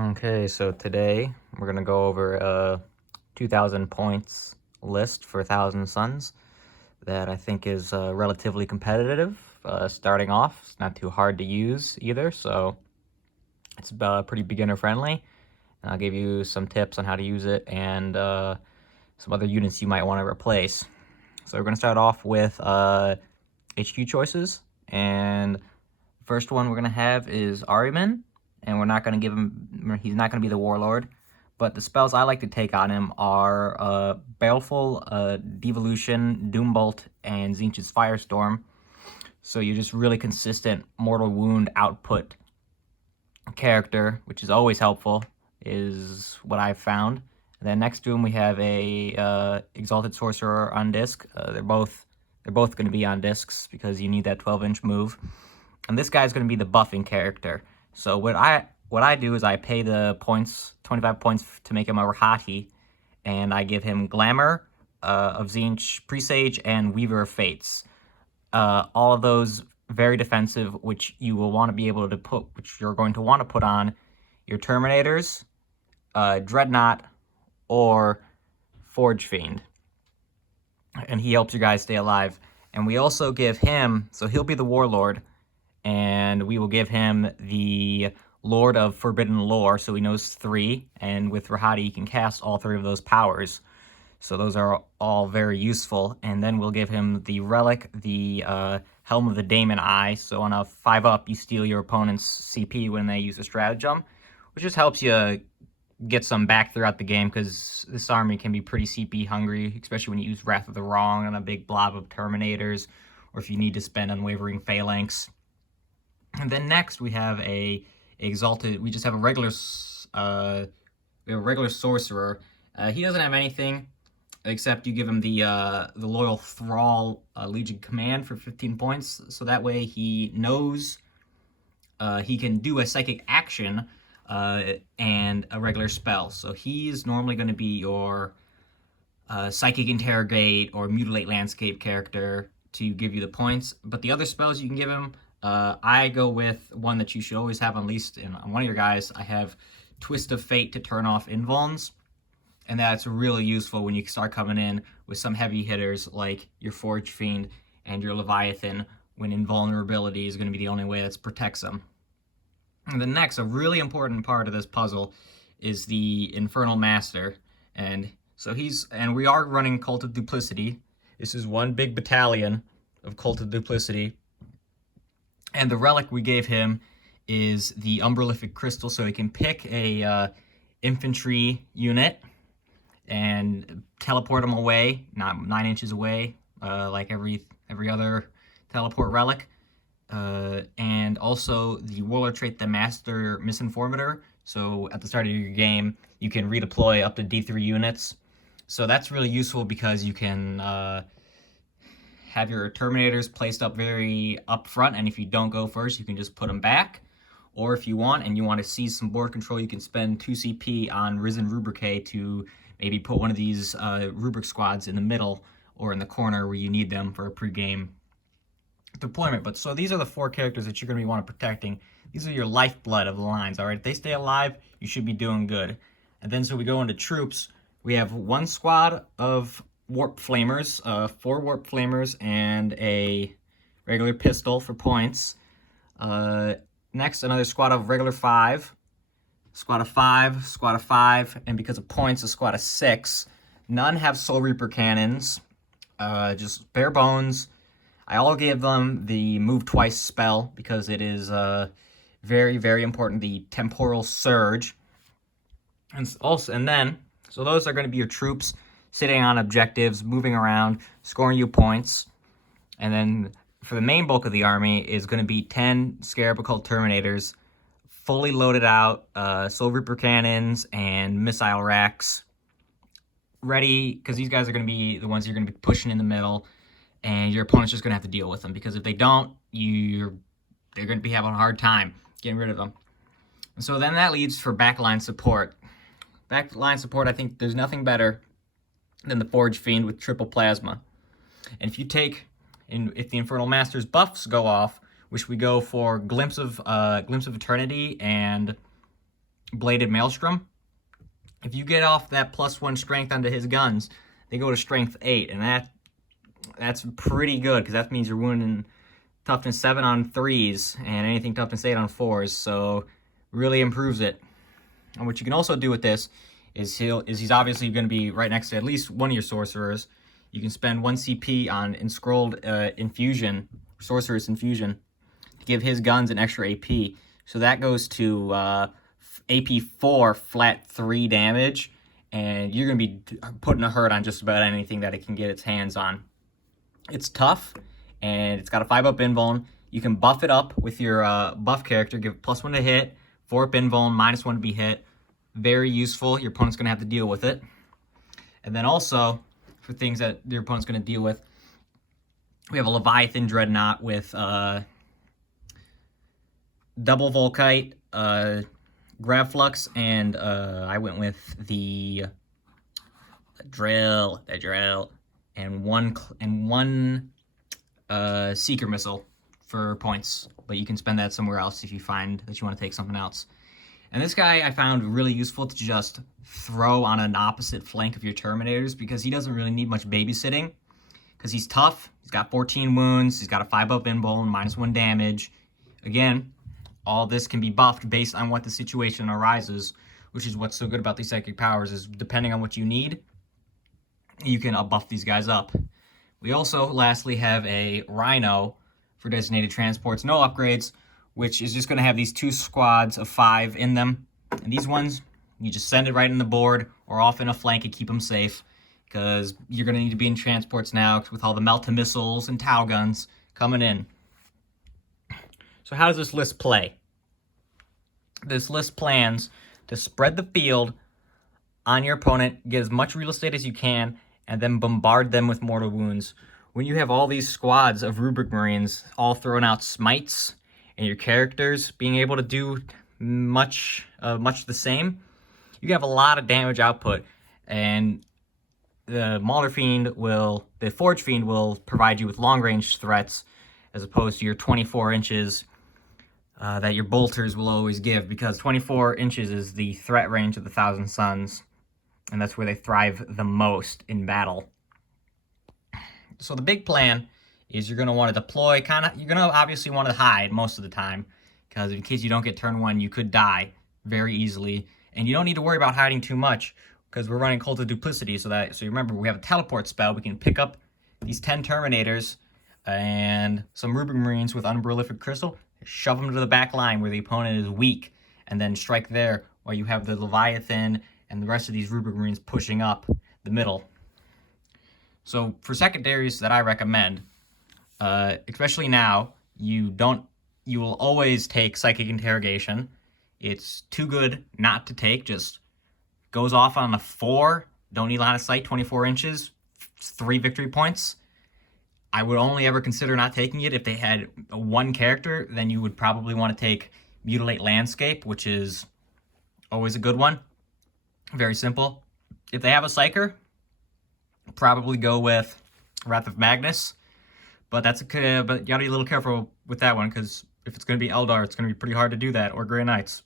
Okay, so today we're gonna go over a 2,000 points list for Thousand Suns that I think is relatively competitive. Starting off, it's not too hard to use either, so it's pretty beginner friendly. And I'll give you some tips on how to use it and some other units you might want to replace. So we're gonna start off with HQ choices, and the first one we're gonna have is Ahriman, and we're not gonna give him. He's not gonna be the warlord, but the spells I like to take on him are Baleful, Devolution, Doombolt, and Tzeentch's Firestorm. So you're just really consistent mortal wound output character, which is always helpful, is what I've found. And then next to him we have a Exalted Sorcerer on disc. They're both going to be on discs because you need that 12-inch move. And this guy's going to be the buffing character. So what I do is I pay the points, 25 points to make him a Rahati, and I give him Glamour of Tzeentch, Presage, and Weaver of Fates. All of those very defensive, which you will want to be able to put, which you're going to want to put on your Terminators, Dreadnought, or Forge Fiend. And he helps you guys stay alive. And we also give him, so he'll be the Warlord, and we will give him the Lord of Forbidden Lore, so he knows 3, and with Rahati he can cast all 3 of those powers. So those are all very useful. And then we'll give him the Relic, the Helm of the Daemon Eye. So on a 5-up, you steal your opponent's CP when they use a stratagem, which just helps you get some back throughout the game, because this army can be pretty CP hungry, especially when you use Wrath of the Wrong on a big blob of Terminators, or if you need to spend Unwavering Phalanx. And then next we have a Exalted. We just have a regular sorcerer. He doesn't have anything except you give him the Loyal Thrall Legion Command for 15 points, so that way he knows he can do a psychic action and a regular spell. So he's normally going to be your Psychic Interrogate or Mutilate Landscape character to give you the points. But the other spells you can give him, I go with one that you should always have on least on one of your guys. I have Twist of Fate to turn off invulns. And that's really useful when you start coming in with some heavy hitters like your Forge Fiend and your Leviathan, when invulnerability is going to be the only way that protects them. And then next, a really important part of this puzzle is the Infernal Master. And so we are running Cult of Duplicity. This is one big battalion of Cult of Duplicity. And the relic we gave him is the Umbralific Crystal, so he can pick a infantry unit and teleport them away, not 9 inches away, like every other teleport relic. And also the Warlord trait, the Master Misinformator. So at the start of your game, you can redeploy up to D3 units. So that's really useful because you can have your Terminators placed up very up front, and if you don't go first, you can just put them back. Or if you want, and you want to seize some board control, you can spend 2 CP on Risen Rubrique to maybe put one of these Rubric squads in the middle or in the corner where you need them for a pre-game deployment. But so these are the 4 characters that you're going to be want to protecting. These are your lifeblood of the lines, all right? If they stay alive, you should be doing good. And then so we go into troops. We have 1 squad of Warp Flamers, 4 Warp Flamers, and a regular pistol for points. Next, another squad of regular 5. Squad of 5, squad of 5, and because of points, a squad of 6. None have Soul Reaper cannons, just bare bones. I all gave them the Move Twice spell because it is very, very important, the Temporal Surge. And then, so those are going to be your troops sitting on objectives, moving around, scoring you points. And then for the main bulk of the army is going to be 10 Scarab Occult Terminators, fully loaded out, Soul Reaper cannons and missile racks ready, because these guys are going to be the ones you're going to be pushing in the middle, and your opponent's just going to have to deal with them, because if they don't, they're going to be having a hard time getting rid of them. And so then that leads for backline support. Backline support, I think there's nothing better than the Forge Fiend with triple plasma. And if the Infernal Master's buffs go off, which we go for Glimpse of Eternity and bladed maelstrom. If you get off that +1 strength onto his guns, they go to strength 8, and that's pretty good, because that means you're wounding toughness 7 on 3s and anything toughness 8 on 4s, so really improves it. And what you can also do with this is he's obviously going to be right next to at least one of your sorcerers. You can spend 1 CP on Enscrolled Infusion, Sorcerer's Infusion, to give his guns an extra AP. So that goes to AP 4, flat 3 damage, and you're going to be putting a hurt on just about anything that it can get its hands on. It's tough, and it's got a 5-up invuln. You can buff it up with your buff character, give it +1 to hit, 4-up invuln, -1 to be hit. Very useful. Your opponent's going to have to deal with it. And then also, for things that your opponent's going to deal with, we have a Leviathan Dreadnought with double Volkite, Gravflux, and I went with the drill, and one Seeker Missile for points, but you can spend that somewhere else if you find that you want to take something else. And this guy I found really useful to just throw on an opposite flank of your Terminators, because he doesn't really need much babysitting, because he's tough, he's got 14 wounds, he's got a 5-up invuln, -1 damage. Again, all this can be buffed based on what the situation arises, which is what's so good about these psychic powers, is depending on what you need, you can buff these guys up. We also, lastly, have a Rhino for designated transports, no upgrades, which is just going to have these 2 squads of 5 in them. And these ones, you just send it right in the board or off in a flank and keep them safe, because you're going to need to be in transports now with all the Melta missiles and Tau guns coming in. So how does this list play? This list plans to spread the field on your opponent, get as much real estate as you can, and then bombard them with mortal wounds. When you have all these squads of Rubric Marines all throwing out smites, and your characters being able to do much the same, you have a lot of damage output, and the Forge Fiend will provide you with long-range threats, as opposed to your 24 inches that your bolters will always give, because 24 inches is the threat range of the Thousand Suns, and that's where they thrive the most in battle. So the big plan is you're going to want to deploy you're going to obviously want to hide most of the time, because in case you don't get turn 1, you could die very easily, and you don't need to worry about hiding too much, because we're running Cult of Duplicity, so you remember we have a teleport spell. We can pick up these 10 Terminators and some Rubric Marines with Unprolific Crystal, shove them to the back line where the opponent is weak, and then strike there while you have the Leviathan and the rest of these Rubric Marines pushing up the middle. So for secondaries that I recommend, especially now, you will always take Psychic Interrogation. It's too good not to take. Just goes off on a 4, don't need line of sight, 24 inches, 3 victory points. I would only ever consider not taking it if they had 1 character. Then you would probably want to take Mutilate Landscape, which is always a good one. Very simple. If they have a Psyker, probably go with Wrath of Magnus. But but you gotta be a little careful with that one, because if it's gonna be Eldar, it's gonna be pretty hard to do that, or Grey Knights.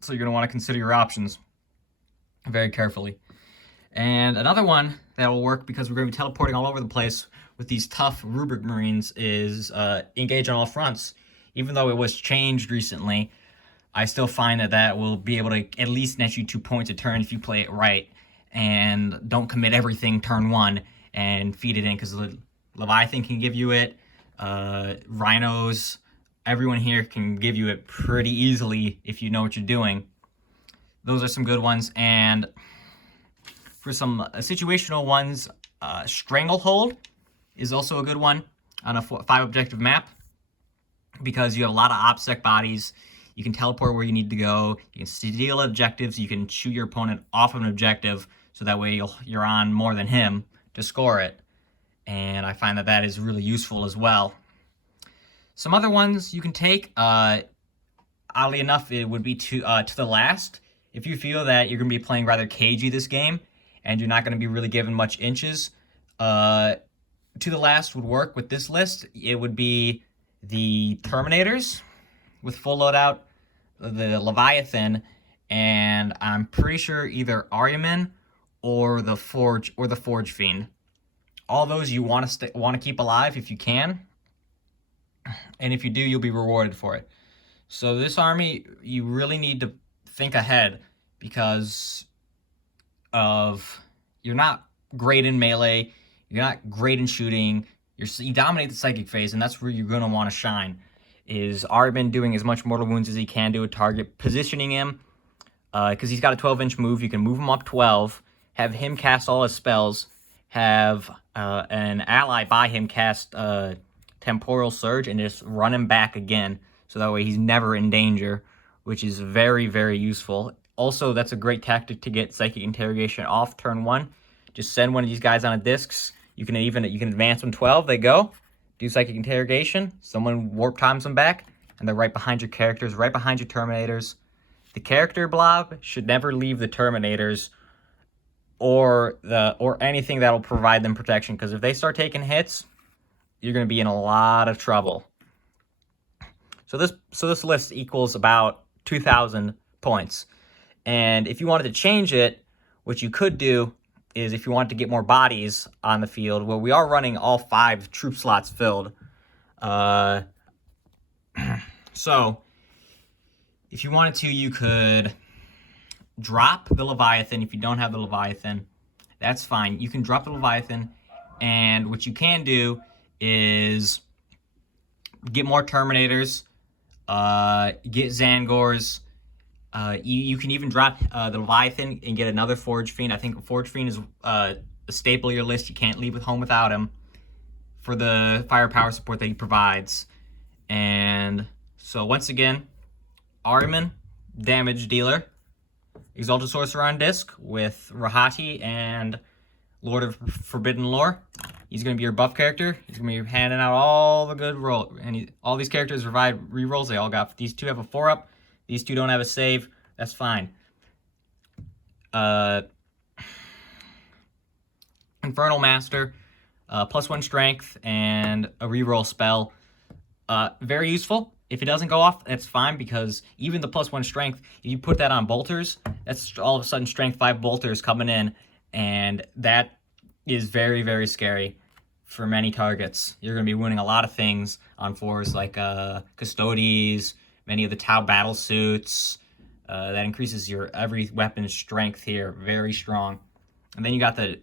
So you're gonna want to consider your options very carefully. And another one that will work, because we're gonna be teleporting all over the place with these tough Rubric Marines, is Engage on All Fronts. Even though it was changed recently, I still find that will be able to at least net you 2 points a turn if you play it right, and don't commit everything turn 1 and feed it in, because Leviathan can give you it, Rhinos, everyone here can give you it pretty easily if you know what you're doing. Those are some good ones. And for some situational ones, Stranglehold is also a good one on a 5-objective map, because you have a lot of OPSEC bodies. You can teleport where you need to go, you can steal objectives, you can shoot your opponent off of an objective, so that way you're on more than him to score it. And I find that is really useful as well. Some other ones you can take, oddly enough, it would be to the last. If you feel that you're going to be playing rather cagey this game, and you're not going to be really given much inches, to the last would work with this list. It would be the Terminators with full loadout, the Leviathan, and I'm pretty sure either Ahriman or the Forge Fiend. All those you want to keep alive if you can, and if you do, you'll be rewarded for it. So this army, you really need to think ahead because you're not great in melee, you're not great in shooting, you dominate the psychic phase, and that's where you're going to want to shine. Is Ahriman doing as much mortal wounds as he can to a target, positioning him, because he's got a 12-inch move. You can move him up 12, have him cast all his spells, have an ally by him cast Temporal Surge, and just run him back again, so that way he's never in danger, which is very, very useful. Also, that's a great tactic to get Psychic Interrogation off turn 1. Just send one of these guys on a discs. You can advance them 12, they go. Do Psychic Interrogation, someone warp times them back, and they're right behind your characters, right behind your Terminators. The character blob should never leave the Terminators or anything that'll provide them protection, because if they start taking hits, you're going to be in a lot of trouble. So this list equals about 2,000 points. And if you wanted to change it, what you could do is, if you want to get more bodies on the field, well, we are running all 5 troop slots filled. So, if you wanted to, you could drop the Leviathan. If you don't have the Leviathan, that's fine. You can drop the Leviathan, and what you can do is get more Terminators, get Zangors. You can even drop the Leviathan and get another Forge Fiend. I think a Forge Fiend is a staple of your list. You can't leave home without him for the firepower support that he provides. And so once again, Ahriman, damage dealer. Exalted Sorcerer on disc with Rahati and Lord of Forbidden Lore. He's going to be your buff character. He's going to be handing out all the good roll. And all these characters provide rerolls. They all got, these 2 have a 4-up. These 2 don't have a save. That's fine. Infernal Master, +1 strength, and a reroll spell. Very useful. If it doesn't go off, that's fine, because even the +1 strength, if you put that on bolters, that's all of a sudden strength 5 bolters coming in, and that is very, very scary for many targets. You're going to be winning a lot of things on 4s like Custodes, many of the Tau battle suits. That increases your every weapon's strength here, very strong. And then you got the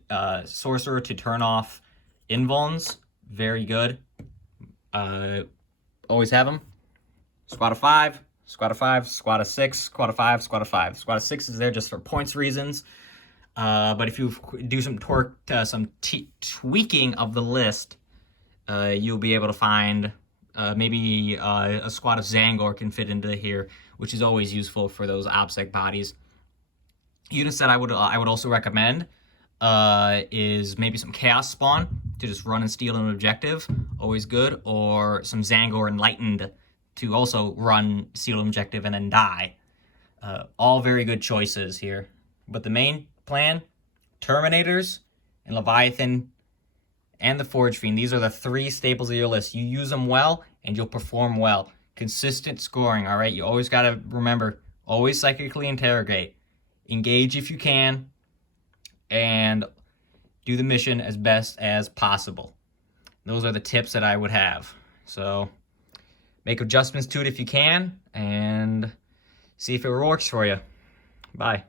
Sorcerer to turn off invulns, very good. Always have them. Squad of 5, squad of 5, squad of 6, squad of 5, squad of 5. Squad of 6 is there just for points reasons. But if you do some tweaking of the list, you'll be able to find maybe a squad of Zangor can fit into here, which is always useful for those OBSEC bodies. Units that I would also recommend is maybe some Chaos Spawn to just run and steal an objective, always good, or some Zangor Enlightened to also run, steal an objective, and then die. All very good choices here. But the main plan, Terminators and Leviathan and the Forge Fiend. These are the 3 staples of your list. You use them well, and you'll perform well. Consistent scoring, all right? You always got to remember, always psychically interrogate. Engage if you can, and do the mission as best as possible. Those are the tips that I would have. So make adjustments to it if you can, and see if it works for you. Bye.